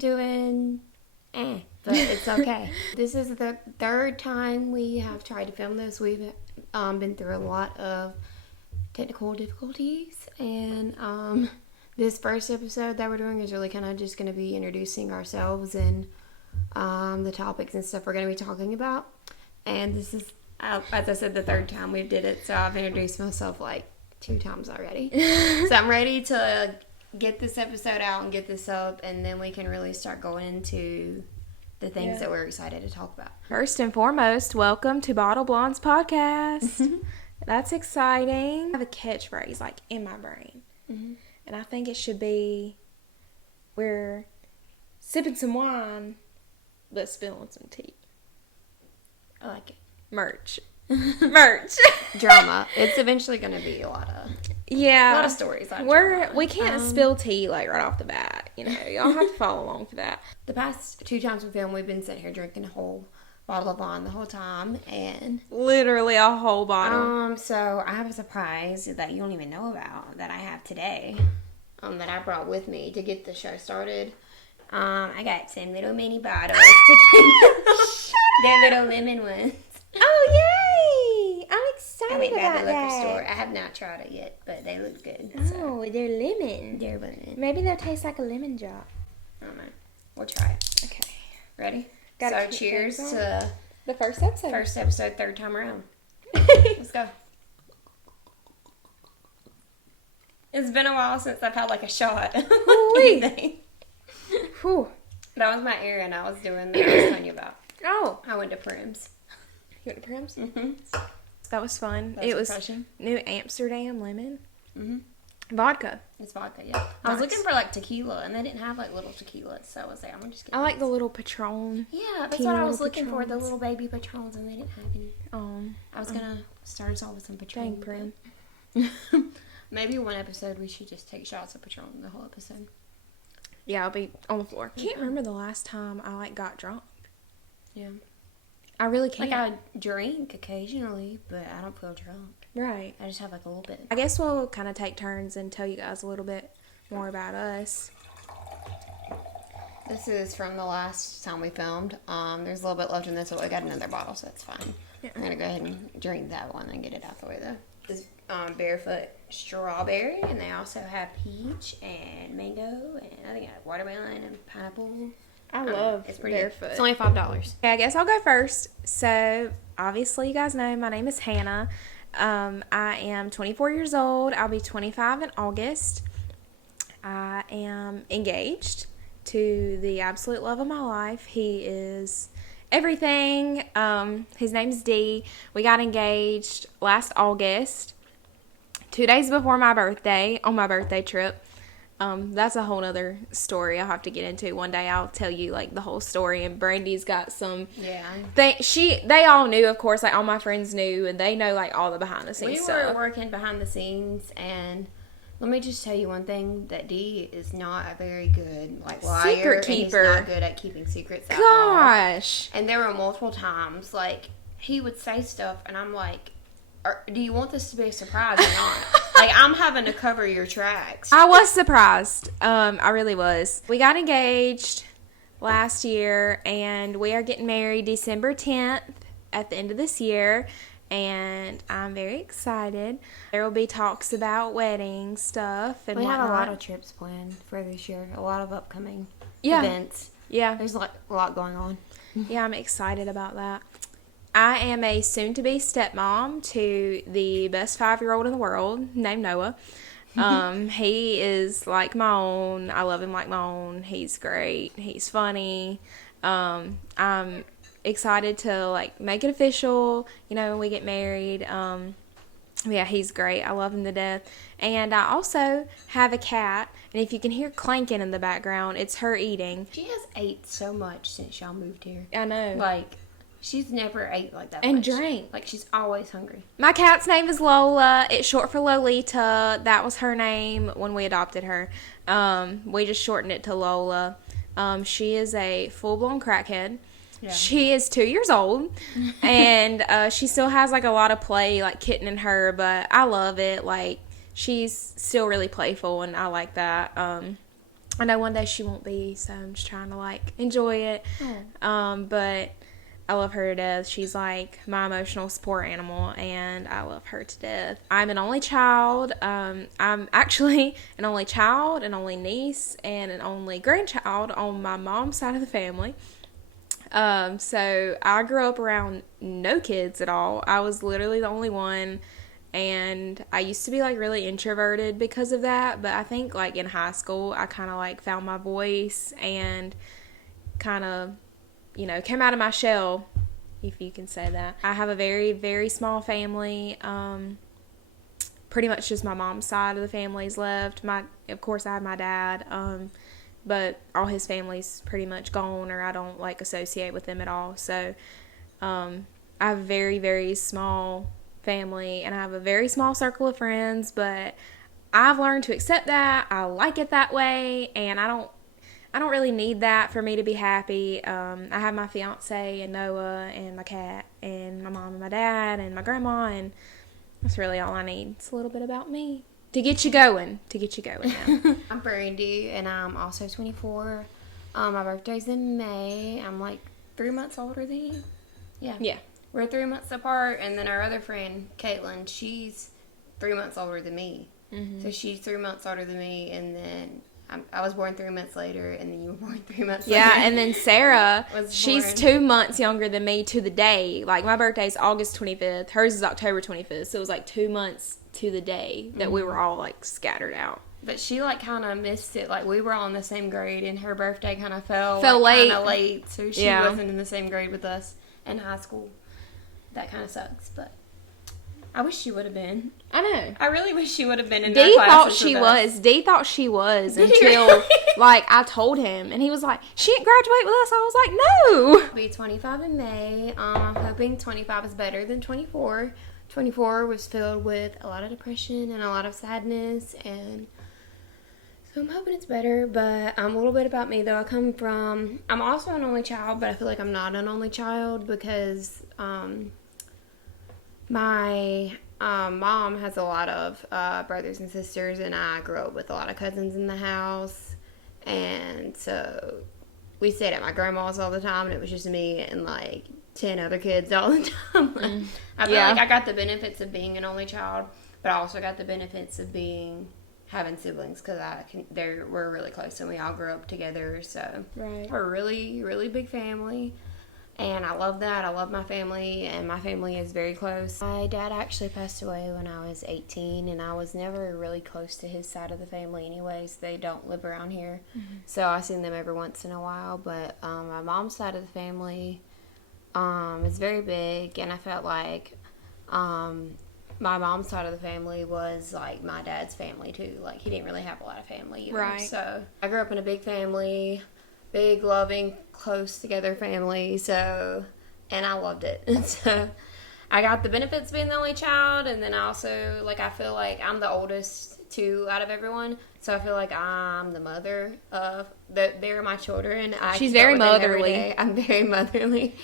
doing but it's okay. This is the third time we have tried to film this. We've been through a lot of technical difficulties, and this first episode that we're doing is really kind of just going to be introducing ourselves and the topics and stuff we're going to be talking about. And this is, as I said, the third time we did it, so I've introduced myself like 2 times already. So I'm ready to get this episode out and get this up, and then we can really start going into the things that we're excited to talk about. First and foremost, welcome to Bottle Blondes Podcast. That's exciting. I have a catchphrase like in my brain, and I think it should be, we're sipping some wine but spilling some tea. I like it. Merch. Drama. It's eventually going to be a lot of stories. We can't spill tea like right off the bat. You know, y'all have to follow along for that. The past 2 times we filmed, we've been sitting here drinking a whole bottle of wine the whole time, and literally a whole bottle. So I have a surprise that you don't even know about that I have today. That I brought with me to get the show started. I got some little mini bottles They're little lemon ones. Oh, yay! I'm excited I went by about the liquor that. store. I have not tried it yet, but they look good. Oh, they're lemon. They're lemon. Maybe they'll taste like a lemon drop. I don't know. We'll try it. Okay. Ready? Gotta So keep cheers those to the first episode. first episode, third time around. Let's go. It's been a while since I've had like a shot. Whew. That was my errand I was doing that I was telling you about. Oh. I went to Prim's. You went to Prim's? Mm-hmm. That was fun. That's it was refreshing. New Amsterdam lemon. Mm-hmm. Vodka. It's vodka, yeah. I was looking for like tequila, and they didn't have like little tequilas, so I was like, I'm gonna just get I like the little Patron. Yeah, that's teeny what I was little looking for, the Patrons. little baby Patrons, and they didn't have any. I was gonna start us off with some Patron. Dang, Prim. but maybe one episode we should just take shots of Patron the whole episode. Yeah, I'll be on the floor. Can't remember the last time I got drunk. Yeah. I really can't. Like, I drink occasionally, but I don't feel drunk. Right. I just have, like, a little bit. I guess we'll kind of take turns and tell you guys a little bit more about us. This is from the last time we filmed. There's a little bit left in this, but we got another bottle, so that's fine. Yeah. I'm going to go ahead and drink that one and get it out the way, though. This is Barefoot Strawberry, and they also have peach and mango, and I think watermelon and pineapple. I love it's pretty Barefoot. Good. It's only $5. Okay, I guess I'll go first. So, obviously, you guys know my name is Hannah. I am 24 years old. I'll be 25 in August. I am engaged to the absolute love of my life. He is everything. His name's D. We got engaged last August, 2 days before my birthday, on my birthday trip. That's a whole other story I'll have to get into one day. I'll tell you like the whole story, and Brandy's got some. Yeah. They all knew, of course, like all my friends knew, and they know like all the behind the scenes stuff. We were working behind the scenes, and let me just tell you one thing, that D is not a very good like liar. Secret keeper. And he's not good at keeping secrets at all. Gosh. And there were multiple times like he would say stuff, and I'm like, do you want this to be a surprise or not? Like, I'm having to cover your tracks. I was surprised. I really was. We got engaged last year, and we are getting married December 10th at the end of this year, and I'm very excited. There will be talks about wedding stuff and We have a whatnot. lot of trips planned for this year. A lot of upcoming Yeah. events. Yeah. There's a lot going on. Yeah, I'm excited about that. I am a soon-to-be stepmom to the best 5-year-old in the world named Noah. He is like my own. I love him like my own. He's great. He's funny. I'm excited to like make it official, when we get married. Yeah, he's great. I love him to death. And I also have a cat, and if you can hear clanking in the background, it's her eating. She has ate so much since y'all moved here. I know. Like, she's never ate like that And much. drank. Like, she's always hungry. My cat's name is Lola. It's short for Lolita. That was her name when we adopted her. We just shortened it to Lola. She is a full-blown crackhead. Yeah. She is 2 years old, and she still has, like, a lot of play, like, kitten in her, but I love it. Like, she's still really playful, and I like that. I know one day she won't be, so I'm just trying to, like, enjoy it. But I love her to death. She's, like, my emotional support animal, and I love her to death. I'm an only child. I'm actually an only child, an only niece, and an only grandchild on my mom's side of the family. So I grew up around no kids at all. I was literally the only one, and I used to be, like, really introverted because of that, but I think, like, in high school, I kind of, like, found my voice and kind of, you know, came out of my shell, if you can say that. I have a very, very small family. Pretty much just my mom's side of the family's left. Of course, I have my dad, but all his family's pretty much gone, or I don't, like, associate with them at all. So I have a very, very small family, and I have a very small circle of friends, but I've learned to accept that. I like it that way, and I don't really need that for me to be happy. I have my fiance and Noah and my cat and my mom and my dad and my grandma, and that's really all I need. It's a little bit about me to get you going now. I'm Brandy, and I'm also 24. My birthday's in May. I'm like 3 months older than you. Yeah. We're 3 months apart, and then our other friend, Caitlin, she's 3 months older than me. Mm-hmm. So she's 3 months older than me, and then I was born 3 months later, and then you were born 3 months later. Yeah, and then Sarah, she's 2 months younger than me to the day. Like, my birthday's August 25th. Hers is October 25th. So it was, like, 2 months to the day that we were all, like, scattered out. But she, like, kind of missed it. Like, we were all in the same grade, and her birthday kind of fell late. Kind of late. So she wasn't in the same grade with us in high school. That kind of sucks, but I wish she would have been. I know. I really wish she would have been in Dee our classes Dee thought she was until, like, I told him. And he was like, she didn't graduate with us. I was like, no. I'll be 25 in May. I'm hoping 25 is better than 24. 24 was filled with a lot of depression and a lot of sadness. And so I'm hoping it's better. But a little bit about me, though. I'm also an only child, but I feel like I'm not an only child because my mom has a lot of brothers and sisters, and I grew up with a lot of cousins in the house, and so we stayed at my grandma's all the time, and it was just me and, like, 10 other kids all the time. I feel like I got the benefits of being an only child, but I also got the benefits of having siblings, because we're really close, and we all grew up together, so we're a really, really big family. And I love that. I love my family, and my family is very close. My dad actually passed away when I was 18, and I was never really close to his side of the family anyways. They don't live around here, so I seen them every once in a while. But my mom's side of the family is very big, and I felt like my mom's side of the family was like my dad's family too. Like, he didn't really have a lot of family either. Right. So I grew up in a big family. Big, loving, close together family, and I loved it. And so I got the benefits of being the only child, and then I also, like, I feel like I'm the oldest too out of everyone, so I feel like I'm the mother of they're my children. She's very motherly. I'm very motherly.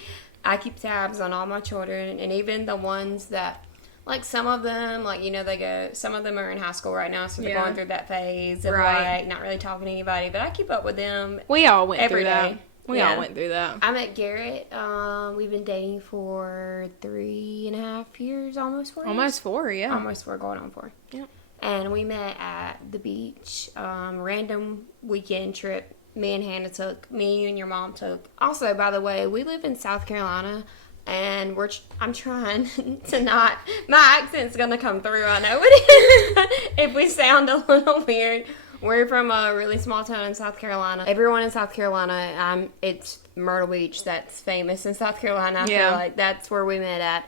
I keep tabs on all my children, and even the ones that, like, some of them, like, you know, some of them are in high school right now, so they're going through that phase of, like, not really talking to anybody, but I keep up with them. We all went every through day. that. We all went through that. I met Garrett. We've been dating for 3.5 years, almost 4 years. Almost 4, yeah. Almost 4, going on 4. Yep. And we met at the beach, random weekend trip. Me and Hannah took, me, you, and your mom took. Also, by the way, we live in South Carolina, and I'm trying to not, my accent's gonna come through, I know it is, if we sound a little weird. We're from a really small town in South Carolina. Everyone in South Carolina, it's Myrtle Beach that's famous in South Carolina. I feel like that's where we met at.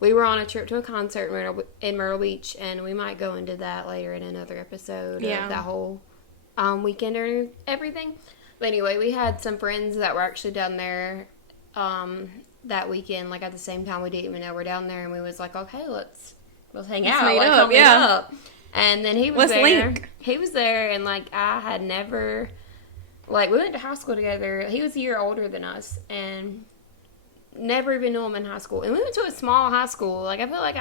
We were on a trip to a concert in Myrtle Beach, and we might go into that later in another episode of that whole weekend or everything. But anyway, we had some friends that were actually down there that weekend, like, at the same time we didn't even know we're down there, and we was like, okay, let's hang out, meet like, up, meet up. And then he was there. Link. He was there, and, like, I had never, like, we went to high school together. He was a year older than us, and never even knew him in high school. And we went to a small high school. Like, I feel like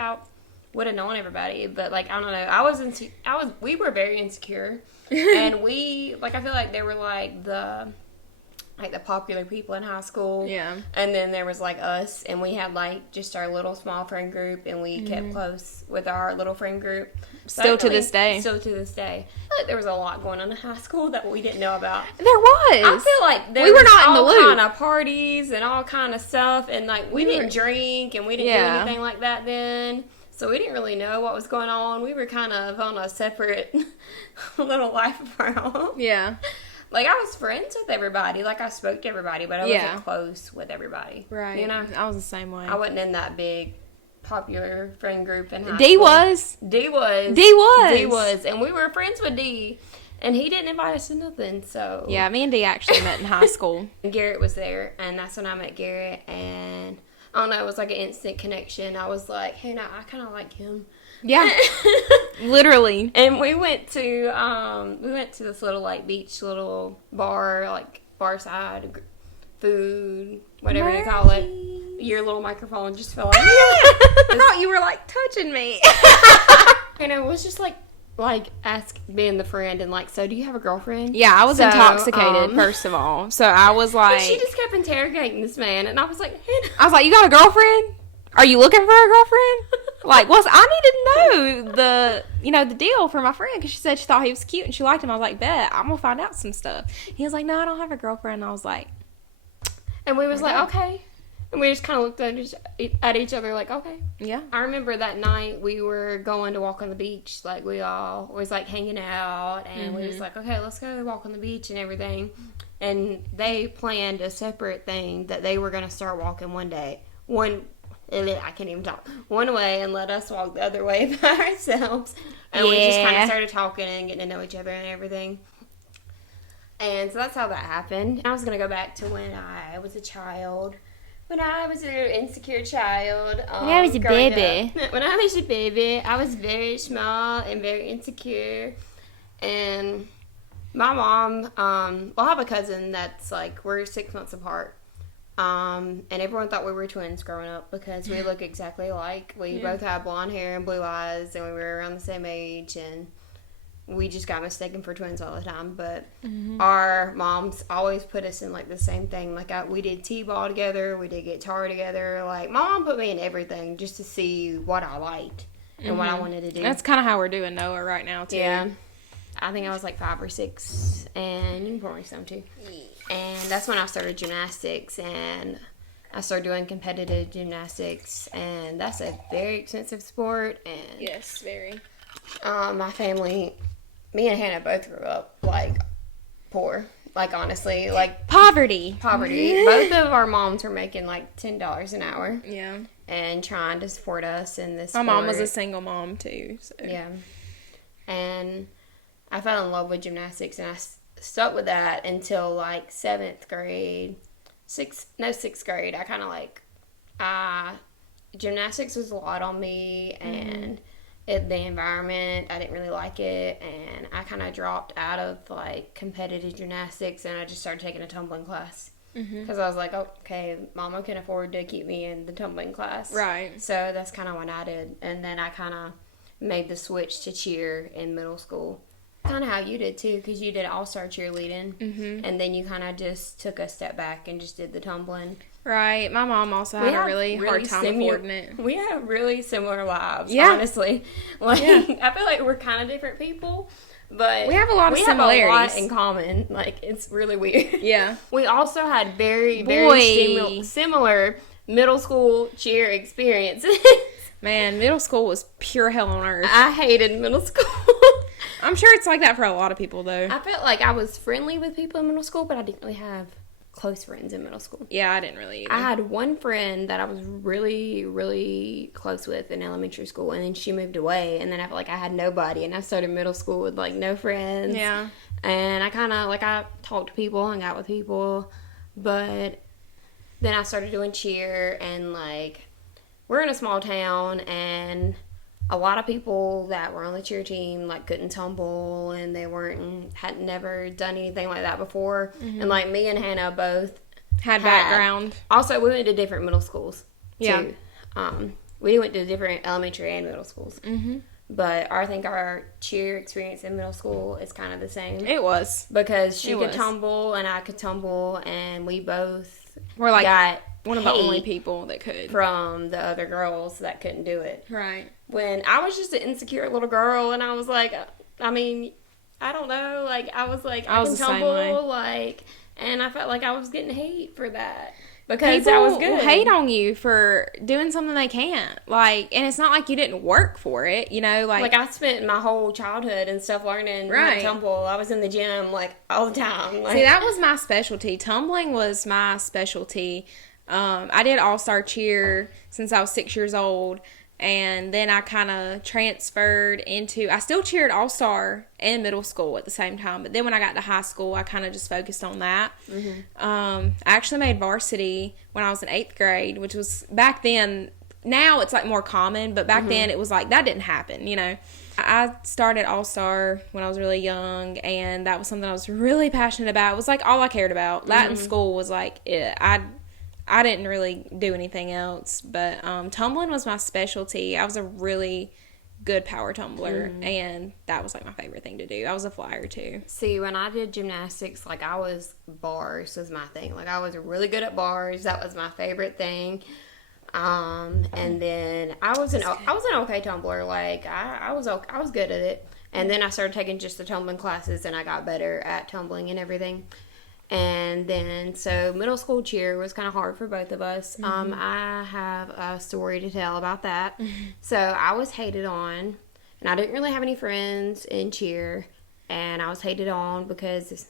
would have known everybody. But like I don't know, we were very insecure, and I feel like they were like the popular people in high school. Yeah. And then there was like us, and we had like just our little small friend group, and we kept close with our little friend group. Still to this day. Still to this day. I feel like there was a lot going on in high school that we didn't know about. There was. I feel like there we were was not in the all loop. kind of parties and all kind of stuff, and like we didn't drink and we didn't do anything like that then. So we didn't really know what was going on. We were kind of on a separate little life of our own. Yeah. Like, I was friends with everybody. Like, I spoke to everybody, but I wasn't close with everybody. Right. You know? I was the same way. I wasn't in that big, popular friend group in high D school. was. D was. D was. D was. And we were friends with D. And he didn't invite us to nothing, so... Yeah, me and D actually met in high school. Garrett was there, and that's when I met Garrett, and... I don't know, it was like an instant connection. I was like, hey, no, I kind of like him. Yeah. Literally. And we went to this little like beach little bar, like bar side food, whatever you call it. Your little microphone just fell out. I thought you were like touching me. And it was just like being the friend and like, so do you have a girlfriend? Yeah, I was So, intoxicated, first of all. So I was like... And she just kept interrogating this man, and I was like, Hannah. I was like, you got a girlfriend? Are you looking for a girlfriend? Like, I needed to know the deal for my friend, because she said she thought he was cute and she liked him. I was like, bet, I'm going to find out some stuff. He was like, no, I don't have a girlfriend. And I was like... And we was like, okay. And we just kind of looked at each other like, okay. Yeah. I remember that night we were going to walk on the beach. Like, we all was, like, hanging out. And we was like, okay, let's go walk on the beach and everything. And they planned a separate thing that they were going to start walking one day. I can't even talk. One way, and let us walk the other way by ourselves. And we just kind of started talking and getting to know each other and everything. And so that's how that happened. I was going to go back to when I was a child. When I was an insecure child. When I was a baby. When I was a baby, I was very small and very insecure. And my mom, I have a cousin that's like, we're 6 months apart. And everyone thought we were twins growing up because we look exactly alike. We both had blonde hair and blue eyes, and we were around the same age, and we just got mistaken for twins all the time. But our moms always put us in like the same thing. Like we did t-ball together, we did guitar together. Like my mom put me in everything just to see what I liked and what I wanted to do. That's kind of how we're doing Noah right now, too. Yeah. I think I was like 5 or 6, and you can pour me some too. And that's when I started gymnastics, and I started doing competitive gymnastics, and that's a very expensive sport. And Yes, very. my family, me and Hannah both grew up like poor. Like honestly, like Poverty. Both of our moms were making like $10 an hour, Yeah. and trying to support us in this. My mom was sport. a single mom, too. So. Yeah. And I fell in love with gymnastics, and I stuck with that until like 7th grade. 6th grade. I kind of like, gymnastics was a lot on me, and the environment, I didn't really like it, and I kind of dropped out of like competitive gymnastics, and I just started taking a tumbling class. Because I was like, okay, Mama can afford to keep me in the tumbling class. Right. So that's kind of what I did. And then I kind of made the switch to cheer in middle school. Kind of how you did too, because you did all-star cheerleading. And then you kind of just took a step back and just did the tumbling. Right. My mom also had a really hard time affording it. We have really similar lives, Yeah. honestly. Like, I feel like we're kind of different people. But we have a lot of similarities. We have a lot in common. Like, it's really weird. Yeah. We also had very similar middle school cheer experiences. Man, middle school was pure hell on earth. I hated middle school. I'm sure it's like that for a lot of people, though. I felt like I was friendly with people in middle school, but I didn't really have close friends in middle school. Yeah, I didn't really either. I had one friend that I was really, really close with in elementary school, and then she moved away, and then I felt like I had nobody, and I started middle school with, like, no friends. Yeah. And I kind of, like, I talked to people, hung out with people, but then I started doing cheer, and, like, we're in a small town, and a lot of people that were on the cheer team like couldn't tumble, and they had never done anything like that before. And like me and Hannah both had background. Also, we went to different middle schools too. Yeah. we went to different elementary and middle schools. Mm-hmm. But I think our cheer experience in middle school is kind of the same. It was. Because she could tumble and I could tumble, and we both were like got one of the only people that could. From the other girls that couldn't do it. Right. When I was just an insecure little girl, and I was like, I mean, I don't know, like, I was like, I can tumble, like, and I felt like I was getting hate for that. Because people I was good. Hate on you for doing something they can't. Like, and it's not like you didn't work for it, you know? Like I spent my whole childhood and stuff learning how to tumble. I was in the gym, like, all the time. Like, see, that was my specialty. Tumbling was my specialty. I did all-star cheer since I was 6 years old. And then I kind of transferred into, I still cheered all-star and middle school at the same time. But then when I got to high school, I kind of just focused on that. Mm-hmm. I actually made varsity when I was in 8th grade, which was back then. Now it's like more common, but back then it was like that didn't happen, you know. I started all-star when I was really young, and that was something I was really passionate about. It was like all I cared about. Latin school was like it. I didn't really do anything else, but tumbling was my specialty. I was a really good power tumbler, and that was like my favorite thing to do. I was a flyer too. See, when I did gymnastics, like I was bars was my thing. Like I was really good at bars. That was my favorite thing. And then I was an okay tumbler. Like I was good at it. And then I started taking just the tumbling classes, and I got better at tumbling and everything. And then, so middle school cheer was kind of hard for both of us. I have a story to tell about that. So I was hated on, and I didn't really have any friends in cheer, and I was hated on because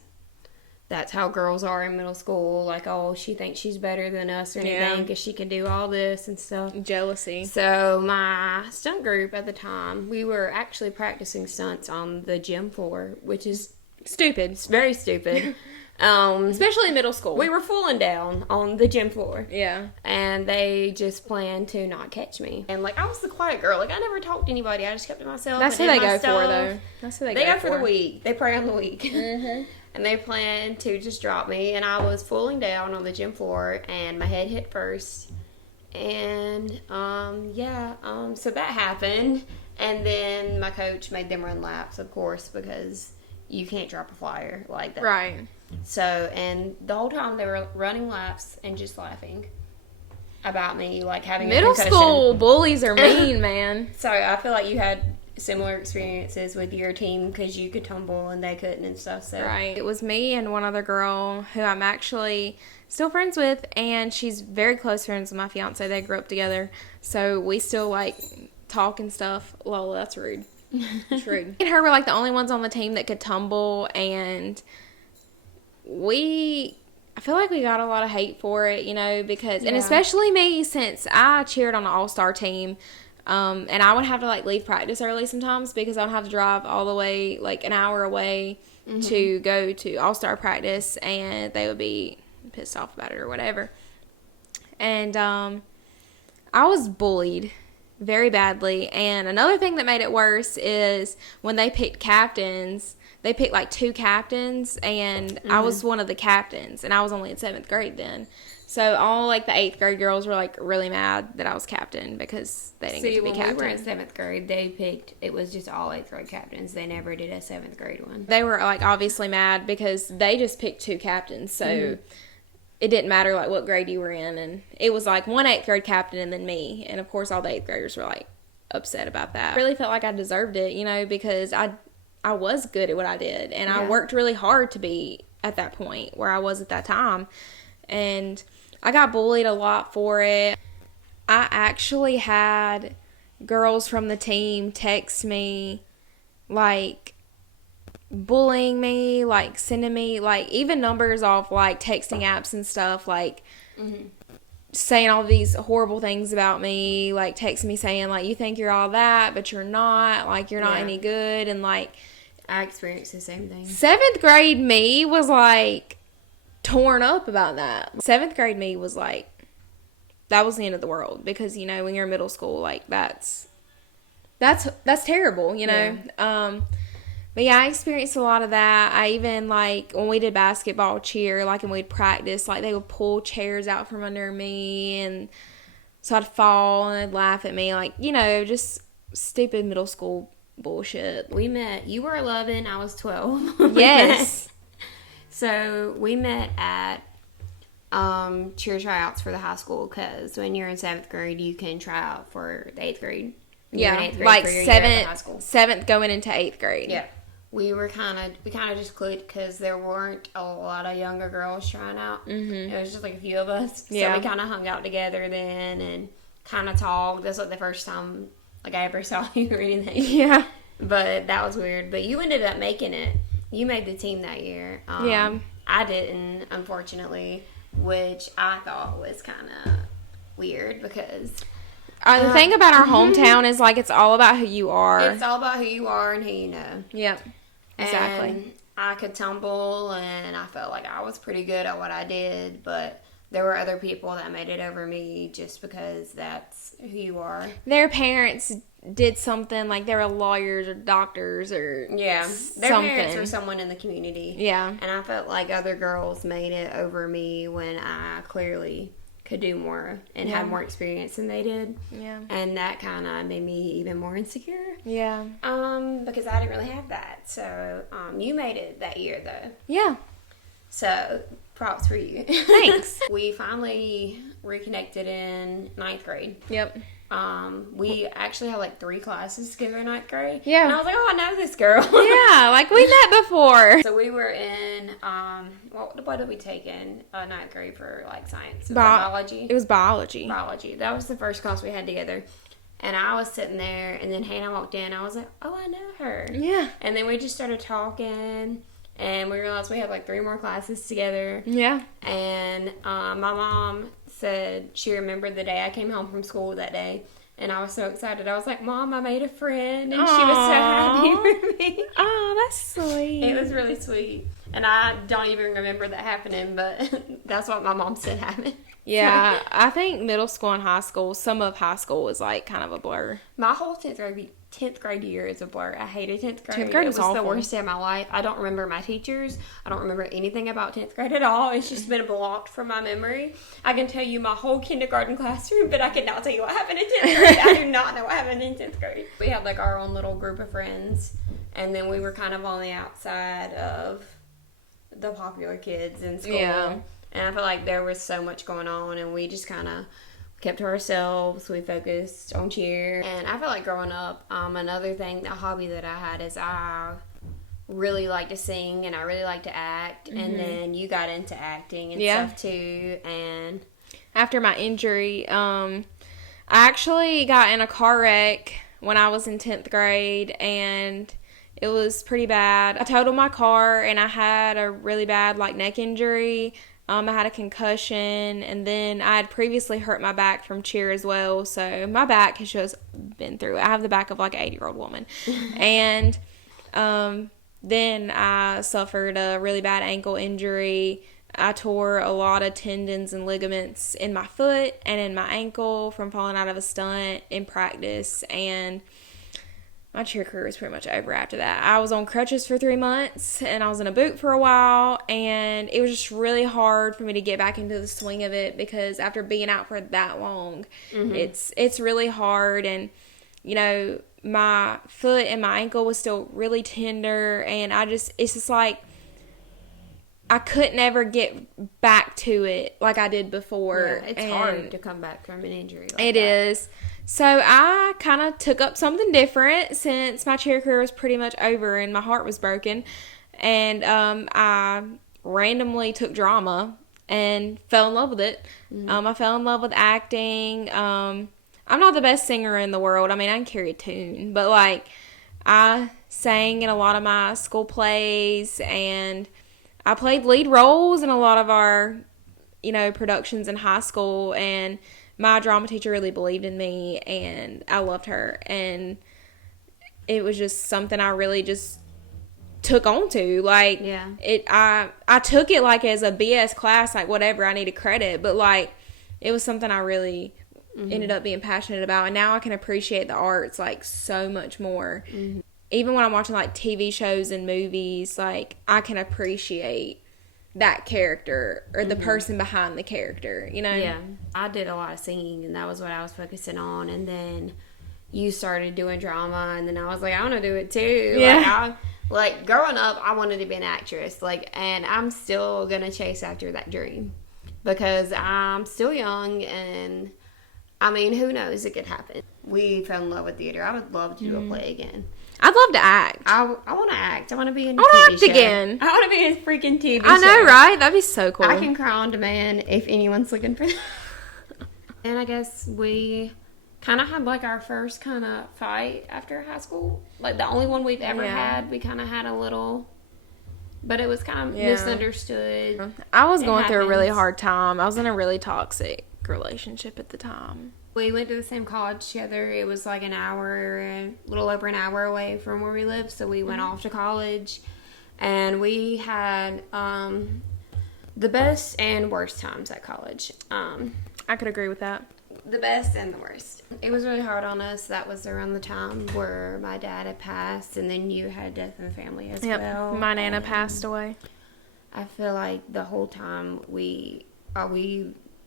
that's how girls are in middle school. Like, oh, she thinks she's better than us or anything because she can do all this and stuff. Jealousy. So my stunt group at the time, we were actually practicing stunts on the gym floor, which is stupid. It's very stupid. Especially in middle school. We were fooling down on the gym floor. Yeah. And they just planned to not catch me. And, like, I was the quiet girl. Like, I never talked to anybody. I just kept to myself. That's who they go for, though. That's who they go for the week. They prey on the week. Mm-hmm. And they planned to just drop me. And I was fooling down on the gym floor, and my head hit first. And, so that happened. And then my coach made them run laps, of course, because you can't drop a flyer like that. Right. So, and the whole time they were running laps and just laughing about me, like having middle a concussion. School bullies are mean, man. So I feel like you had similar experiences with your team because you could tumble and they couldn't and stuff. So right. It was me and one other girl who I'm actually still friends with, and she's very close friends with my fiance. They grew up together, so we still like talk and stuff. Lola, that's rude. It's rude. Me and her were like the only ones on the team that could tumble, and I feel like we got a lot of hate for it, you know, because, and especially me, since I cheered on an all-star team, and I would have to, like, leave practice early sometimes because I would have to drive all the way, like, an hour away to go to all-star practice, and they would be pissed off about it or whatever. And I was bullied very badly, and another thing that made it worse is when they picked captains. They picked like 2 captains, and I was one of the captains, and I was only in 7th grade then. So all like the 8th grade girls were like really mad that I was captain because they didn't get to be captain. When we were in 7th grade, it was just all 8th grade captains. They never did a 7th grade one. They were like obviously mad because they just picked 2 captains, so it didn't matter like what grade you were in, and it was like one 8th grade captain and then me, and of course all the 8th graders were like upset about that. I really felt like I deserved it, you know, because I was good at what I did, and I worked really hard to be at that point where I was at that time, and I got bullied a lot for it. I actually had girls from the team text me, like, bullying me, like, sending me, like, even numbers off, like, texting apps and stuff, like, saying all these horrible things about me, like, texting me saying, like, you think you're all that, but you're not, like, you're not any good, and, like, I experienced the same thing. 7th grade me was, like, torn up about that. 7th grade me was, like, that was the end of the world, because, you know, when you're in middle school, like, that's terrible, you know? Yeah. But yeah, I experienced a lot of that. I even, like, when we did basketball cheer, like, and we'd practice, like, they would pull chairs out from under me, and So I'd fall and they'd laugh at me, like, just stupid middle school bullshit. We met, you were 11, I was 12. Yes. So we met at cheer tryouts for the high school, because when you're in 7th grade, you can try out for the 8th grade. Yeah, You're in 8th grade like for your year at high school. 7th going into 8th grade. Yeah. We kind of just clicked because there weren't a lot of younger girls trying out. Mm-hmm. It was just like a few of us. So we kind of hung out together then and kind of talked. That's like the first time like I ever saw you or anything. Yeah. But that was weird. But you ended up making it. You made the team that year. Yeah. I didn't, unfortunately, which I thought was kind of weird because... the thing about our hometown is, like, it's all about who you are. It's all about who you are and who you know. Yep. Exactly. And I could tumble, and I felt like I was pretty good at what I did, but there were other people that made it over me just because that's who you are. Their parents did something, like they were lawyers or doctors or their something. parents were someone in the community. Yeah. And I felt like other girls made it over me when I clearly could do more and had more experience than they did. Yeah. And that kind of made me even more insecure. Yeah. Because I didn't really have that. So, you made it that year, though. Yeah. So, props for you. Thanks. We finally reconnected in 9th grade. Yep. We actually had like 3 classes together in 9th grade. Yeah. And I was like, oh, I know this girl. Yeah, like we met before. So we were in, what did we take in 9th grade for like science? Biology? It was biology. Biology. That was the first class we had together. And I was sitting there, and then Hannah walked in. I was like, oh, I know her. Yeah. And then we just started talking, and we realized we had like 3 more classes together. Yeah. And my mom said she remembered the day I came home from school that day. And I was so excited. I was like, Mom, I made a friend. And she was so happy for me. Oh, that's sweet. It was really sweet. And I don't even remember that happening, but that's what my mom said happened. Yeah, I think middle school and high school, some of high school was like kind of a blur. My whole 10th grade year is a blur. I hated 10th grade. 10th grade it was was awful. the worst day of my life. I don't remember my teachers. I don't remember anything about 10th grade at all. It's just been blocked from my memory. I can tell you my whole kindergarten classroom, but I cannot tell you what happened in 10th grade. I do not know what happened in 10th grade. We had like our own little group of friends, and then we were kind of on the outside of the popular kids in school. Yeah. And I feel like there was so much going on, and we just kind of kept to ourselves. We focused on cheer. And I feel like growing up, another thing, a hobby that I had is I really like to sing and I really like to act. Mm-hmm. And then you got into acting and stuff too. And after my injury, I actually got in a car wreck when I was in 10th grade, and it was pretty bad. I totaled my car, and I had a really bad like neck injury. I had a concussion, and then I had previously hurt my back from cheer as well, so my back has just been through it. I have the back of like an 80-year-old woman. And then I suffered a really bad ankle injury. I tore a lot of tendons and ligaments in my foot and in my ankle from falling out of a stunt in practice, and my cheer career was pretty much over after that. I was on crutches for 3 months, and I was in a boot for a while, and it was just really hard for me to get back into the swing of it, because after being out for that long, it's really hard. And my foot and my ankle was still really tender, and it's just like I couldn't ever get back to it like I did before. Yeah, it's hard to come back from an injury like it that. is. So I kind of took up something different since my cheer career was pretty much over and my heart was broken. And I randomly took drama and fell in love with it. Mm-hmm. I fell in love with acting. I'm not the best singer in the world. I mean, I can carry a tune. But, like, I sang in a lot of my school plays, and I played lead roles in a lot of our, productions in high school, and my drama teacher really believed in me, and I loved her, and it was just something I really just took on to. Like, I took it like as a BS class, like whatever, I needed credit, but like it was something I really ended up being passionate about, and now I can appreciate the arts like so much more. Even when I'm watching like TV shows and movies, like I can appreciate that character or the person behind the character, you know? Yeah, I did a lot of singing, and that was what I was focusing on. And then you started doing drama, and then I was like, I want to do it too. Yeah. Like growing up, I wanted to be an actress. And I'm still gonna chase after that dream because I'm still young, and I mean, who knows? It could happen. We fell in love with theater. I would love to do a play again. I'd love to act. I want to act. I want to be in a I wanna TV act show. again. I want to be in a freaking TV show. I know, right? That'd be so cool. I can cry on demand if anyone's looking for that. And I guess we kind of had like our first kind of fight after high school. Like the only one we've ever had. We kind of had a little, but it was kind of misunderstood. I was going through a really happens. hard time. I was in a really toxic relationship at the time. We went to the same college together. It was like a little over an hour away from where we lived. So we went off to college, and we had the best and worst times at college. I could agree with that. The best and the worst. It was really hard on us. That was around the time where my dad had passed, and then you had death in the family as well. My Nana And passed away. I feel like the whole time we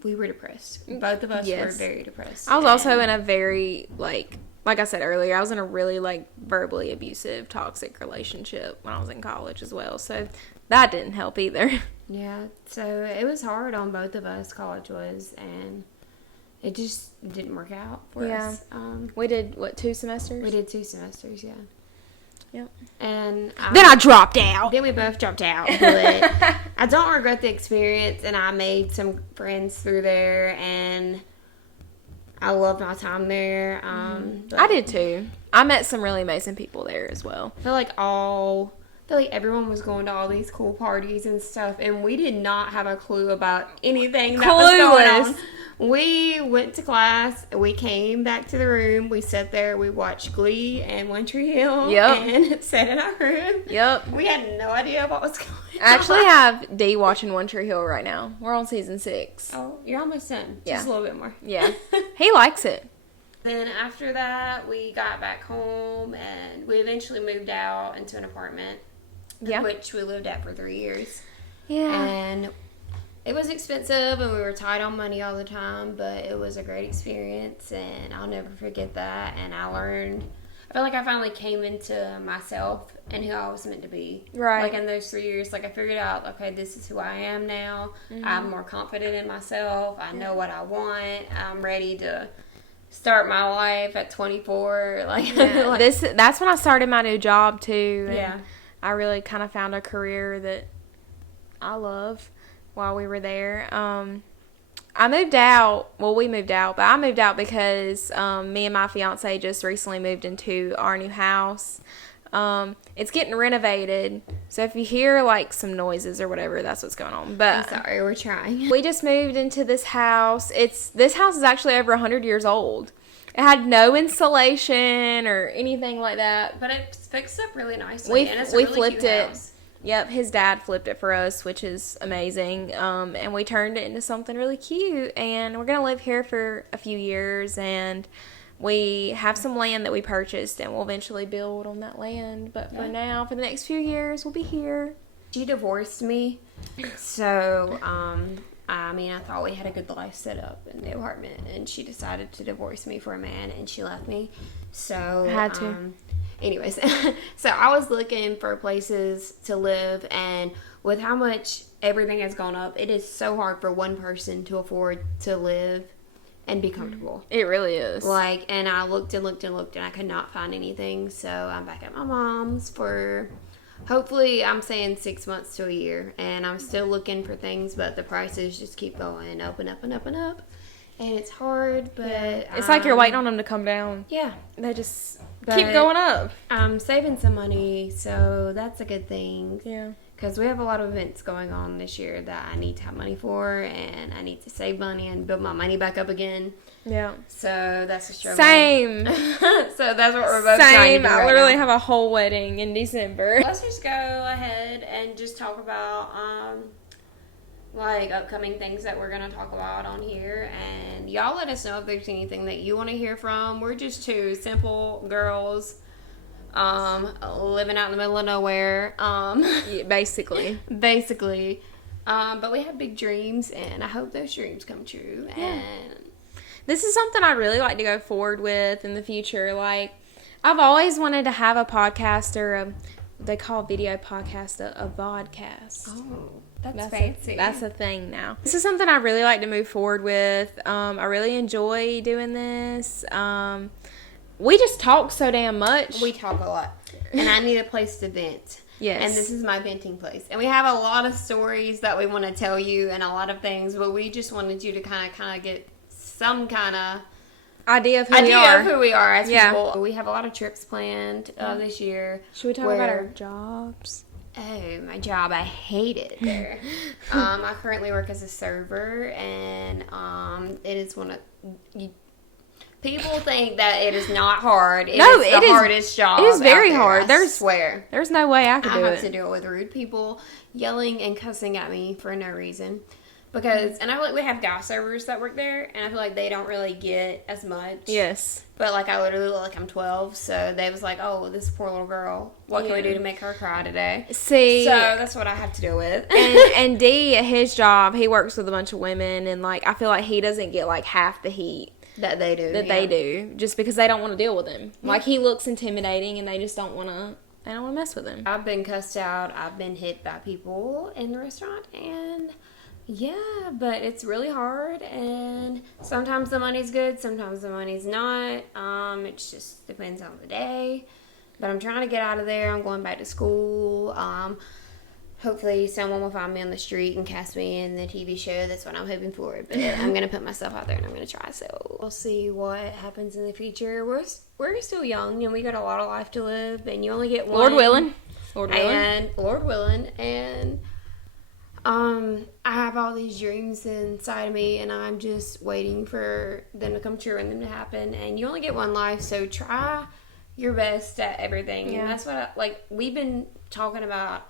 were depressed. Both of us were Yes. very depressed. I was also in a very, like I said earlier, I was in a really, verbally abusive, toxic relationship when I was in college as well. So that didn't help either. Yeah, so it was hard on both of us, college was, and it just didn't work out for us. We did, 2 semesters? We did 2 semesters, yeah. Yep. And Then I dropped out. Then we both dropped out, but I don't regret the experience, and I made some friends through there, and I loved my time there. But I did too. I met some really amazing people there as well. I feel like everyone was going to all these cool parties and stuff, and we did not have a clue about anything that was going on. We went to class, we came back to the room, we sat there, we watched Glee and One Tree Hill, and sat in our room. Yep. We had no idea what was going on. I actually have D watching One Tree Hill right now. We're on season 6. Oh, you're almost done. Yeah. Just a little bit more. Yeah. He likes it. Then after that, we got back home, and we eventually moved out into an apartment, which we lived at for 3 years. Yeah. And it was expensive, and we were tight on money all the time, but it was a great experience, and I'll never forget that. And I feel like I finally came into myself and who I was meant to be. Right. Like in those 3 years, I figured out, okay, this is who I am now. I'm more confident in myself. I know what I want. I'm ready to start my life at 24. That's when I started my new job too. And Yeah. I really kind of found a career that I love while we were there. I moved out. Well, we moved out, but I moved out because me and my fiance just recently moved into our new house. It's getting renovated, so if you hear some noises or whatever, that's what's going on. But I'm sorry, we're trying. we just moved into this house. This house is actually over 100 years old. It had no insulation or anything like that. But it's fixed up really nicely. And it's a We really flipped cute it. house. Yep, his dad flipped it for us, which is amazing. And we turned it into something really cute. And we're going to live here for a few years. And we have some land that we purchased, and we'll eventually build on that land. But for now, for the next few years, we'll be here. She divorced me. So, I thought we had a good life set up in the apartment. And she decided to divorce me for a man, and she left me. So, Had to. Anyways, so I was looking for places to live, and with how much everything has gone up, it is so hard for one person to afford to live and be comfortable. It really is. And I looked and looked and looked, and I could not find anything. So I'm back at my mom's for, hopefully, I'm saying 6 months to a year, and I'm still looking for things, but the prices just keep going up and up and up and up, and it's hard. But it's like you're waiting on them to come down. Yeah, They just But keep going up. I'm saving some money, so that's a good thing. Yeah. Because we have a lot of events going on this year that I need to have money for, and I need to save money and build my money back up again. Yeah. So that's a struggle. Same. So that's what we're both trying to do. I literally have a whole wedding in December. Let's just go ahead and just talk about upcoming things that we're going to talk about on here, and y'all let us know if there's anything that you want to hear from. We're just two simple girls living out in the middle of nowhere, Yeah, basically. But we have big dreams, and I hope those dreams come true. And This is something I'd really like to go forward with in the future. Like, I've always wanted to have a podcast or they call video podcast a vodcast. oh, that's fancy. That's a thing now. This is something I really like to move forward with. I really enjoy doing this. We just talk so damn much. We talk a lot, and I need a place to vent. Yes. And this is my venting place. And we have a lot of stories that we want to tell you and a lot of things, but we just wanted you to kind of get some kind of idea of who we are as Yeah. people. We have a lot of trips planned this year. Should we talk about our jobs? Oh, my job. I hate it there. I currently work as a server, and it is one of... People think that it is not hard. It is the hardest job. It is very out there, hard. I swear. There's no way I could do I it. have to deal with rude people yelling and cussing at me for no reason. Because, and I feel like we have guy servers that work there, and I feel like they don't really get as much. Yes. But, like, I literally look like I'm 12, so they was like, oh, this poor little girl. What can we do to make her cry today? See. So, that's what I have to deal with. and D, at his job, he works with a bunch of women, and, like, I feel like he doesn't get, like, half the heat that they do. they do, just because they don't want to deal with him. Like, he looks intimidating, and they just don't want to mess with him. I've been cussed out. I've been hit by people in the restaurant, and yeah, but it's really hard, and sometimes the money's good, sometimes the money's not. It just depends on the day, but I'm trying to get out of there. I'm going back to school. Hopefully someone will find me on the street and cast me in the TV show. That's what I'm hoping for. But I'm going to put myself out there and I'm going to try. So we'll see what happens in the future. We're still young and we got a lot of life to live. And you only get one. Lord willing. And Lord willing. And I have all these dreams inside of me and I'm just waiting for them to come true and them to happen. And you only get one life. So try your best at everything. Yeah. And that's what we've been talking about.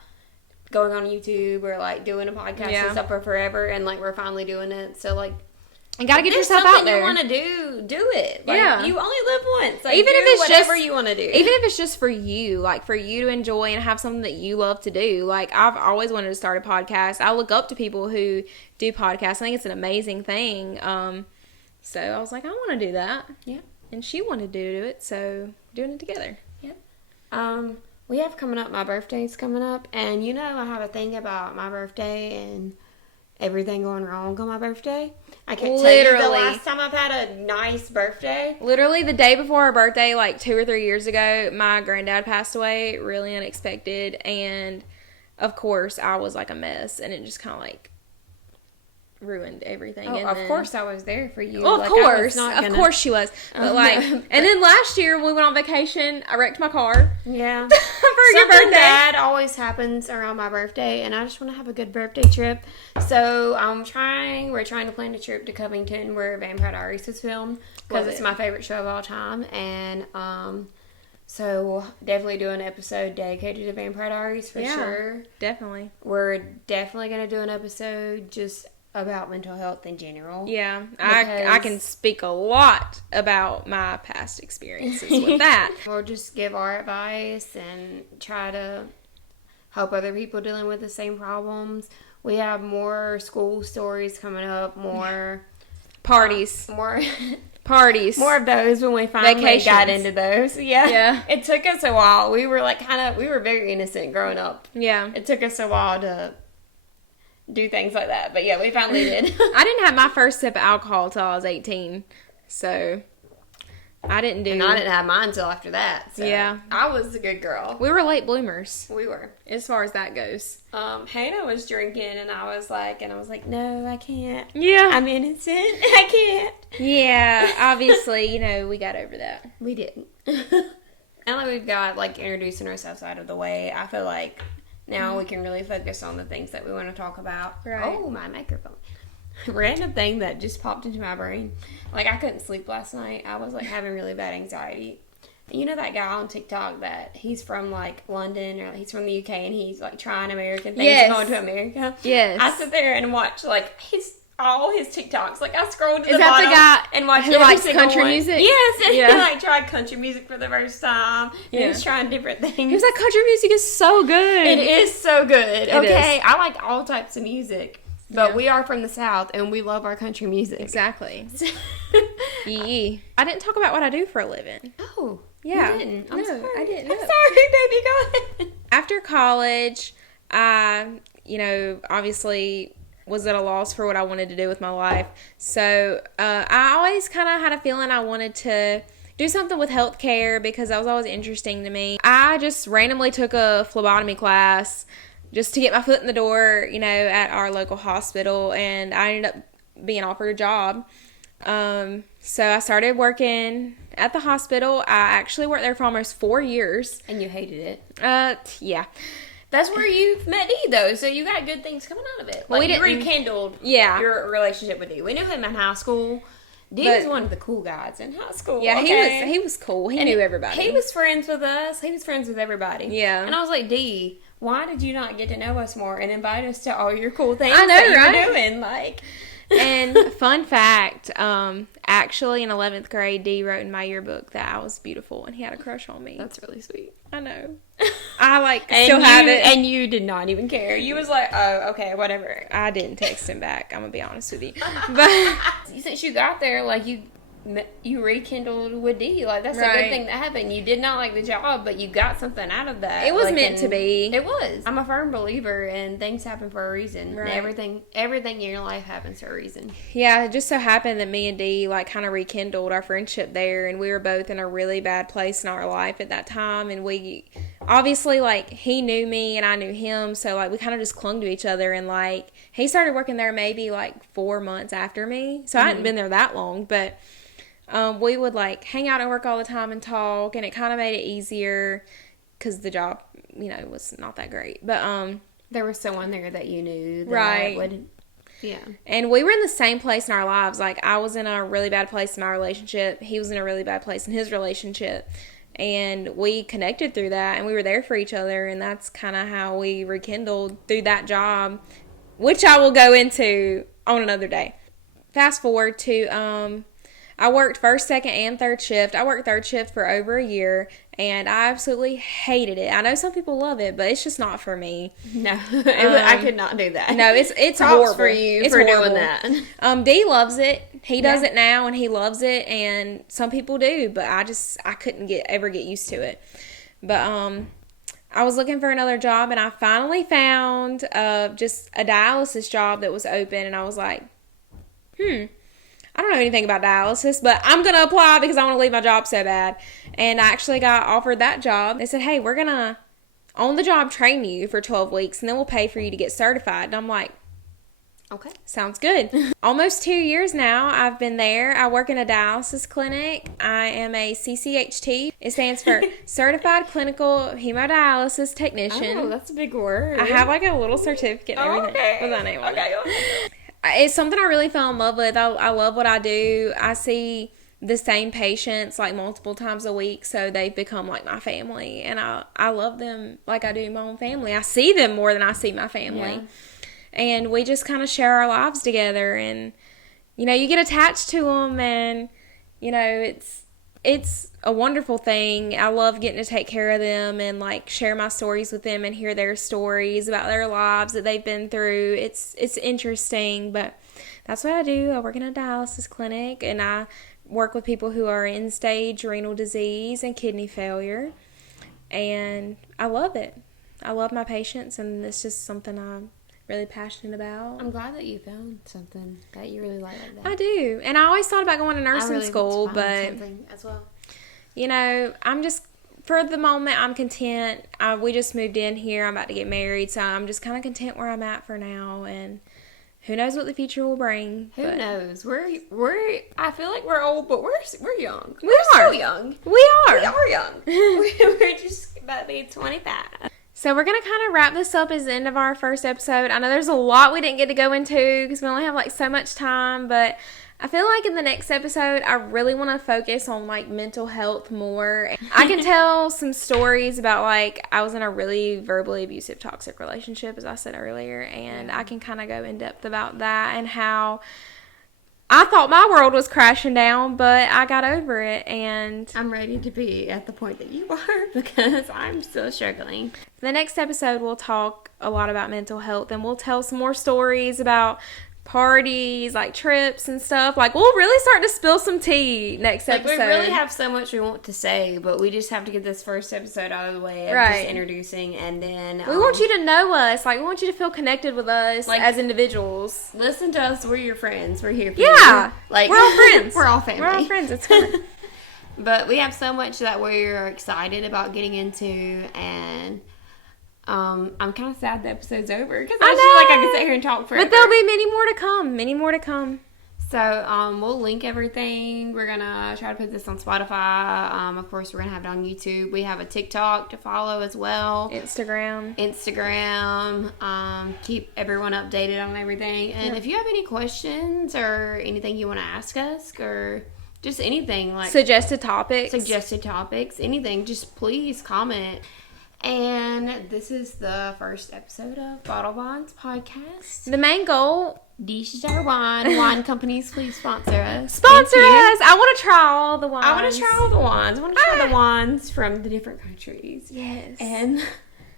Going on YouTube or like doing a podcast and stuff for forever, and like we're finally doing it. So like, you gotta get yourself out there. You want to do it. Like, you only live once. Like, even do if it's whatever just you want to do, even if it's just for you, like for you to enjoy and have something that you love to do. Like I've always wanted to start a podcast. I look up to people who do podcasts. I think it's an amazing thing. So I was like, I want to do that. Yeah. And she wanted to do it, so doing it together. Yeah. We have coming up, my birthday's coming up, and you know I have a thing about my birthday and everything going wrong on my birthday. I can't tell you the last time I've had a nice birthday. Literally the day before our birthday, like 2 or 3 years ago, my granddad passed away, really unexpected, and of course I was like a mess, and it just kind of like ruined everything. Oh, and of then, course I was there for you. Well, like, of course she was. But like, and then last year when we went on vacation, I wrecked my car. Yeah. For your birthday. Bad always happens around my birthday, and I just want to have a good birthday trip. So we're trying to plan a trip to Covington where Vampire Diaries was filmed because it's my favorite show of all time, and so we'll definitely do an episode dedicated to Vampire Diaries for sure. Definitely. We're definitely going to do an episode just about mental health in general. Yeah, I can speak a lot about my past experiences with that. We'll just give our advice and try to help other people dealing with the same problems. We have more school stories coming up, more parties, more of those when we finally got into those. Yeah. It took us a while. We were we were very innocent growing up. Yeah. It took us a while to do things like that, but yeah, we finally did. I didn't have my first sip of alcohol till I was 18, so I didn't have mine until after that. So yeah, I was a good girl. We were late bloomers. We were, as far as that goes. Hannah was drinking, and I was like, no, I can't. Yeah, I'm innocent. I can't. Yeah, obviously, we got over that. We didn't. Now that we've got introducing ourselves out of the way, I feel like now we can really focus on the things that we want to talk about. Right. Oh, my microphone. Random thing that just popped into my brain. I couldn't sleep last night. I was having really bad anxiety. And you know that guy on TikTok that he's from London, or he's from the UK, and he's trying American things and going to America? Yes. I sit there and watch his all his TikToks. Like, I scrolled to Is the that bottom the guy and watched who every likes single country one. music? Yes, and Yeah. he like tried country music for the first time. And he was trying different things. He was like, country music is so good. It is so good. Okay, is. I like all types of music, but Yeah. we are from the South and we love our country music. Exactly. Yee. I didn't talk about what I do for a living. Oh, Yeah. you didn't. I'm No, sorry. I didn't I'm know. sorry, baby. Go ahead. After college, I, obviously was at a loss for what I wanted to do with my life. So I always kind of had a feeling I wanted to do something with healthcare because that was always interesting to me. I just randomly took a phlebotomy class just to get my foot in the door, at our local hospital, and I ended up being offered a job. So I started working at the hospital. I actually worked there for almost 4 years. And you hated it. Yeah. That's where you met Dee, though, so you got good things coming out of it. Well, Like, we you didn't- rekindled Yeah. your relationship with Dee. We knew him in high school. Dee But- was one of the cool guys in high school. Yeah, okay? he was cool. He And knew everybody. He was friends with us. He was friends with everybody. Yeah. And I was like, Dee, why did you not get to know us more and invite us to all your cool things I know, that you right? were doing? Like, And fun fact, actually in 11th grade, Dee wrote in my yearbook that I was beautiful and he had a crush on me. that's really sweet. I know. I And still have it. And you did not even care. You was like, oh, okay, whatever. I didn't text him back. I'm gonna be honest with you. But Since you got there, like, you rekindled with Dee. Like, that's a Right. good thing that happened. You did not like the job, but you got something out of that. It was Like, meant to and be. It was. I'm a firm believer in things happen for a reason. Right. And everything in your life happens for a reason. yeah, it just so happened that me and Dee kind of rekindled our friendship there, and we were both in a really bad place in our life at that time, and we obviously he knew me and I knew him, so we kind of just clung to each other, and he started working there maybe 4 months after me, so I hadn't been there that long, but we would hang out at work all the time and talk, and it kind of made it easier because the job was not that great, but There was someone there that you knew that Right. would, yeah. and we were in the same place in our lives. I was in a really bad place in my relationship. He was in a really bad place in his relationship. And we connected through that, and we were there for each other. And that's kind of how we rekindled through that job, which I will go into on another day. Fast forward to, I worked first, second, and third shift. I worked third shift for over a year, and I absolutely hated it. I know some people love it, but it's just not for me. No, I could not do that. No, it's Props horrible for you It's for horrible. doing that. Dee loves it. He does Yeah. it now, and he loves it, and some people do, but I couldn't ever get used to it. But I was looking for another job, and I finally found just a dialysis job that was open, and I was like, I don't know anything about dialysis, but I'm going to apply because I want to leave my job so bad. And I actually got offered that job. They said, hey, we're going to on the job train you for 12 weeks, and then we'll pay for you to get certified. And I'm like, Okay. sounds good. Almost 2 years now I've been there. I work in a dialysis clinic. I am a CCHT. It stands for Certified Clinical Hemodialysis Technician. Oh, that's a big word. I have a little certificate and everything with my name on it. Okay, go ahead. It's something I really fell in love with. I love what I do. I see the same patients multiple times a week, so they've become like my family, and I love them like I do my own family. I see them more than I see my family. Yeah. And we just kind of share our lives together, and you get attached to them, and it's a wonderful thing. I love getting to take care of them and share my stories with them and hear their stories about their lives that they've been through. It's interesting, but that's what I do. I work in a dialysis clinic, and I work with people who are in stage renal disease and kidney failure, and I love it. I love my patients, and it's just something I'm really passionate about. I'm glad that you found something that you really like that. I do, and I always thought about going to I nursing really school, want to find but something as well. I'm just, for the moment, I'm content. We just moved in here. I'm about to get married, so I'm just kind of content where I'm at for now, and who knows what the future will bring. Who but knows? We're. I feel like we're old, but we're young. We We're are. so young. We are. We are young. We're just about to be 25. So we're going to kind of wrap this up as the end of our first episode. I know there's a lot we didn't get to go into because we only have like so much time, but I feel like in the next episode, I really want to focus on like mental health more. I can tell some stories about like I was in a really verbally abusive, toxic relationship, as I said earlier, and I can kind of go in depth about that and how I thought my world was crashing down, but I got over it, and I'm ready to be at the point that you are because I'm still struggling. the next episode we'll talk a lot about mental health, and we'll tell some more stories about parties, like trips and stuff. Like, we'll really start to spill some tea next Like, episode. we really have so much we want to say, but we just have to get this first episode out of the way of Right. just introducing, and then We want you to know us. Like, we want you to feel connected with us Like- as individuals. listen to us. We're your friends. We're here for Yeah. you. Like, We're all friends. We're all family. We're all friends. It's fun. But we have so much that we're excited about getting into, and I'm kind of sad the episode's over because I I just feel like I know. could sit here and talk forever. But there'll be many more to come. Many more to come. So we'll link everything. We're gonna try to put this on Spotify. Of course, we're gonna have it on YouTube. We have a TikTok to follow as well. Instagram. Instagram. Keep everyone updated on everything. And if you have any questions or anything you want to ask us, or just anything like Suggested topics. suggested topics, anything, just please comment. And this is the first episode of Bottle Bonds Podcast. The main goal. This is our wine. Wine companies, please sponsor us. Sponsor Thank you. us. I want to try all the wines. I want to try all the wines. I want to try the wines from the different countries. Yes. And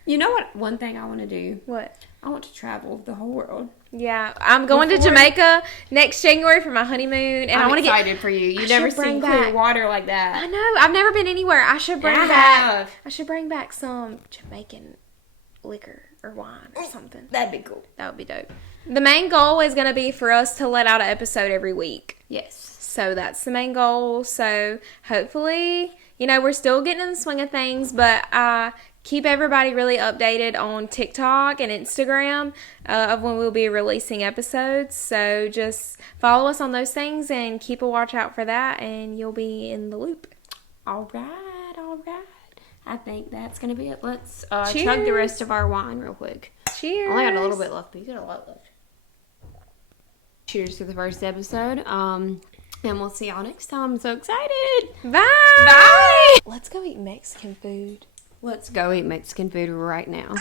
you know what? One thing I want to do. What? I want to travel the whole world. Yeah, I'm going to Jamaica next January for my honeymoon, and I I'm want to get. excited for you. You've I never should bring seen clear back- water like I that. know. I've never been anywhere. I should bring I back. have. I should bring back some Jamaican liquor or wine or something. That'd be cool. That would be dope. The main goal is going to be for us to let out an episode every week. Yes. So that's the main goal. So hopefully, we're still getting in the swing of things, but keep everybody really updated on TikTok and Instagram of when we'll be releasing episodes. So just follow us on those things and keep a watch out for that, and you'll be in the loop. All right. All right. I think that's going to be it. Let's chug Cheers. the rest of our wine real quick. Cheers. I only got a little bit left, but you got a lot left. Cheers to the first episode. And we'll see y'all next time. I'm so excited. Bye. Bye. Let's go eat Mexican food. Let's go eat Mexican food right now.